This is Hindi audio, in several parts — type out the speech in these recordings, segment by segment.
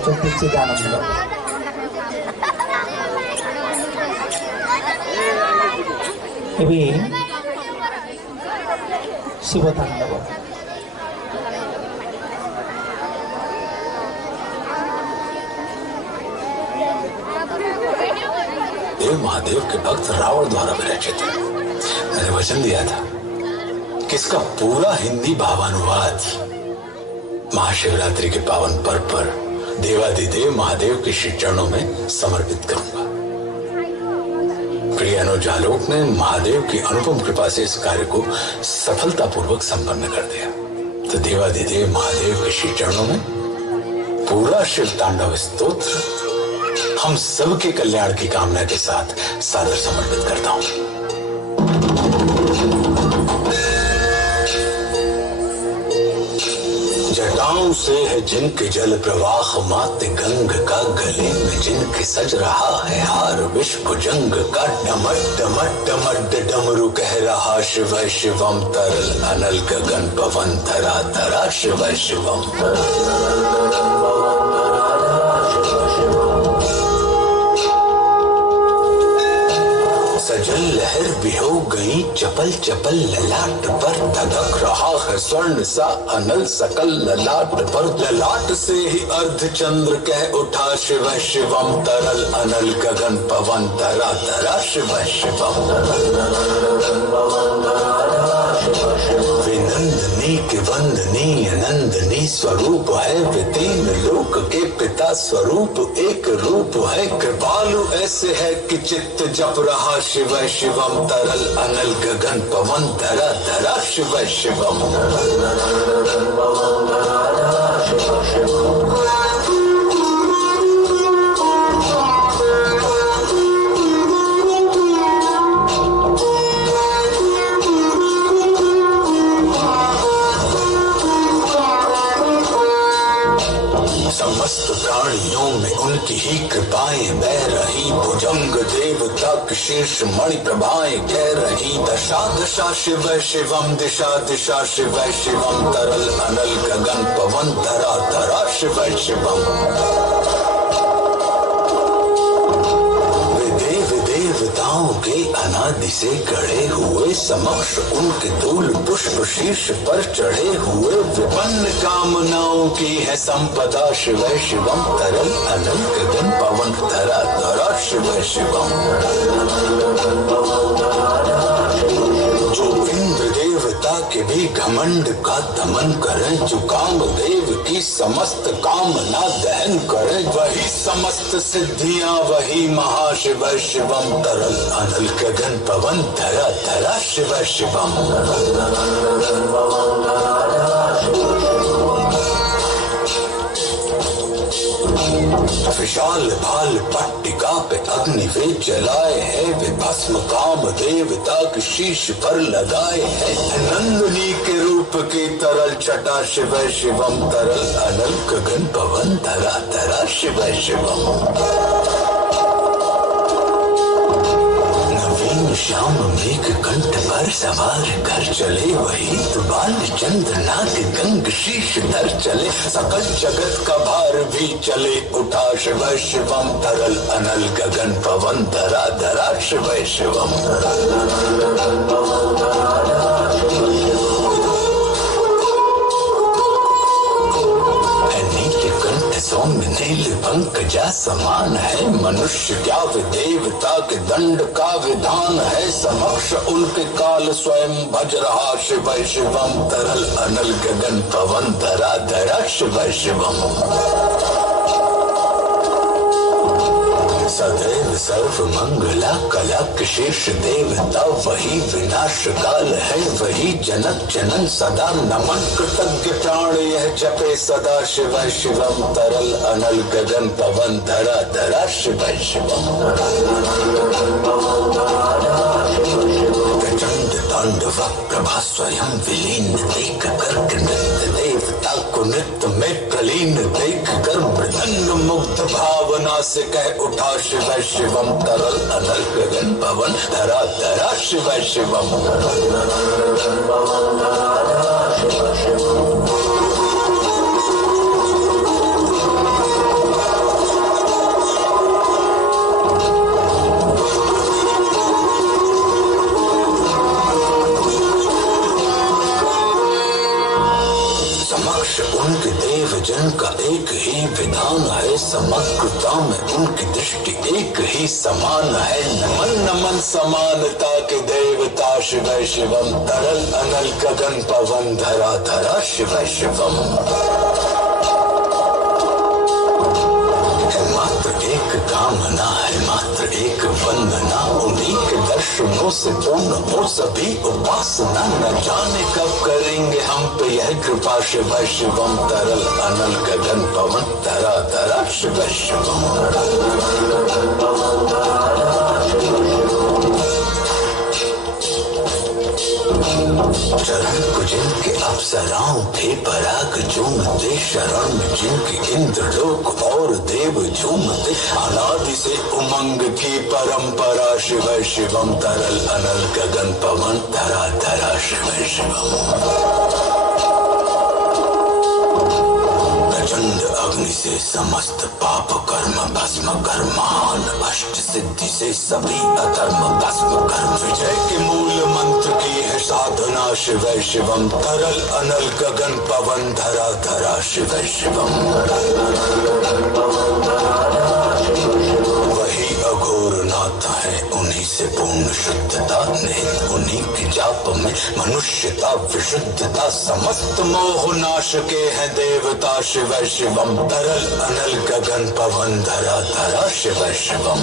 चिदानंद ଏବେ ଶିବ ତାଣ୍ଡବ। देव महादेव के भक्त रावण द्वारा विरचित है। मैंने वचन दिया था कि इसका पूरा हिंदी भावानुवाद महाशिवरात्रि के पावन पर्व पर देवादिदेव महादेव के श्री चरणों में समर्पित करूंगा। प्रिय अनुज आलोक ने महादेव की अनुपम कृपा से इस कार्य को सफलतापूर्वक संपन्न कर दिया। तो देवादिदेव महादेव के श्री चरणों में पूरा शिव तांडव स्तोत्र हम सबके कल्याण की कामना के साथ सादर समर्पित करता हूं। जटाओं से है जिनके जल प्रवाह मात गंग का, गले में जिनके सज रहा है हार विश्व भुजंग का, डमट डमट डमट डमरू कह रहा शिव शिवम, तरल अनल गगन पवन धरा धरा शिव शिवम। सजल लहर भी हो गई चपल चपल, ललाट पर धधक रहा है स्वर्ण सा अनल सकल, ललाट पर ललाट से ही अर्ध चंद्र कह उठा शिव शिवम, तरल अनल गगन पवन धरा धरा शिव शिवम। विनंदनी के वंदनी अनंदनी स्वरूप है, वे तीन लोक के पिता स्वरूप एक रूप है, कृपालु ऐसे है कि चित्त जप रहा शिव शिवम, तरल अनल गगन पवन धरा धरा शिव शिवम। समस्त प्राणियों में उनकी ही कृपाएं बह रही, भुजंग देवता की शीर्ष मणि प्रभाएं कह रही, दशा दशा शिव शिवम, दिशा दिशा शिव शिवम, तरल अनल गगन पवन धरा धरा शिव शिवम। देवताओं के अनादि से गढ़े हुए, समक्ष उनके धूल पुष्प शीर्ष पर चढ़े हुए, विपन्न कामनाओं की है संपदा शिव शिवम, तरल अनल गगन पवन धरा धरा शिव शिवम। जो इंद्र देवता के भी घमंड का दमन करें, जो कामदेव की समस्त कामना दहन करें, वही समस्त सिद्धियां वही महाशिव शिवम, तरल अनल गगन पवन धरा धरा शिव शिवम। विशाल भाल पट्टिका पे अग्नि वे जलाए है, वे भस्म काम देवता के शीश पर लगाए है, नंदनी के रूप की तरल छटा शिव शिवम, तरल अनल गगन पवन धरा धरा शिव शिवम। श्याम मेघ कंठ पर सवार कर चले, वही तो बाल चंद्र नाग गंग शीश धर चले, सकल जगत का भार भी चले उठा शिव शिवम, तरल अनल गगन पवन धरा धरा शिव शिवम। सौम्य नील पंकजा समान है, मनुष्य क्या वे देवता के दंड का विधान है, समक्ष उनके काल स्वयं भज रहा शिव शिवम, तरल अनल गगन पवन धरा धरा शिव शिवम। सदैव सर्व मंगला कला के शीर्ष देवता, वही विनाश काल है, वही जनक जनन सदा नमन, कृतज्ञ प्राण यह जपे सदा शिव शिवम, तरल अनल गगन पवन धरा धरा शिव शिवम। प्रचंड तांडव प्रभा स्वयं विलीन देख कर, नृत्य देवता को नृत्य में प्रलीन देख कर, मृदंग मुग्ध भावना से कह उठा शिव शिवम, तरल अनल गगन पवन धरा धरा शिव शिवम। ही विधान है, समग्रता में उनकी दृष्टि एक ही समान है। नमन नमन समानता के देवता शिव शिवम, तरल अनल गगन पवन धरा धरा शिव शिवम। है मात्र एक कामना, है मात्र एक वंदना, उन्हीं के दर्शनों से पूर्ण हो सभी उपासना। न जाने कब करेंगे हम पे यह कृपा शिव शिवम, तरल अनल गगन पवन धरा धरा शिव शिवम। चरण को जिनके अप्सराओं थे पराग झूमते, शरण में जिनके इंद्रलोक और देव झूमते। अनादि से उमंग की परंपरा शिव शिवम, तरल अनल गगन पवन धरा धरा शिव शिवम। प्रचंड अग्नि से समस्त पाप कर्म भस्म कर्मान, अष्ट सिद्धि से सभी अधर्म भस्म कर्म। विजय के मूल मंत्र की है साधना शिव शिवम, तरल अनल गगन पवन धरा धरा शिव शिवम। वही अघोर नाथ है, उन्हीं से पूर्ण शुद्धता नहीं, उन्हीं के जाप में मनुष्यता विशुद्धता। समस्त मोह नाश के हैं देवता शिव शिवम, तरल अनल गगन पवन धरा धरा शिव शिवम।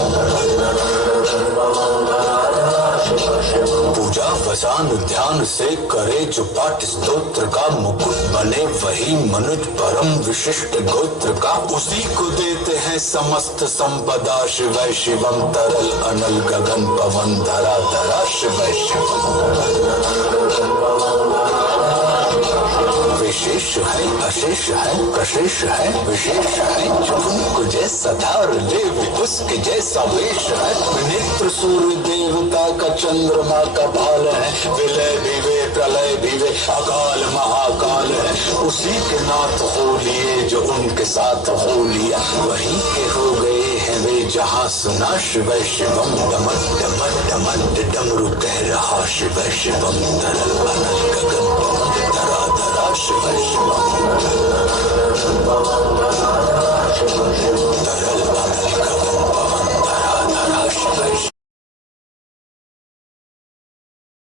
पूजा वसान ध्यान से करे जो पाठ स्तोत्र का, मुकुट बने वही मनुज परम विशिष्ट गोत्र का। उसी को देते हैं समस्त संपदा शिव शिवम, तरल अनल गगन पवन धरा धरा शिव शिवम। विशेष है अशेष है प्रशेष है विशेष है, जो उनको जैसा धार ले उसके जैसा वेश है। नेत्र सूर्य देवता का चंद्रमा का भाल है, विलय भी वे प्रलय भी वे अकाल महाकाल है। उसी के नाथ हो लिए जो उनके साथ हो लिया, वहीं के हो गए हैं वे जहाँ सुना शिव शिवम। डमन डमन डमन डमरू कह रहा शिव शिवम, तरल अनल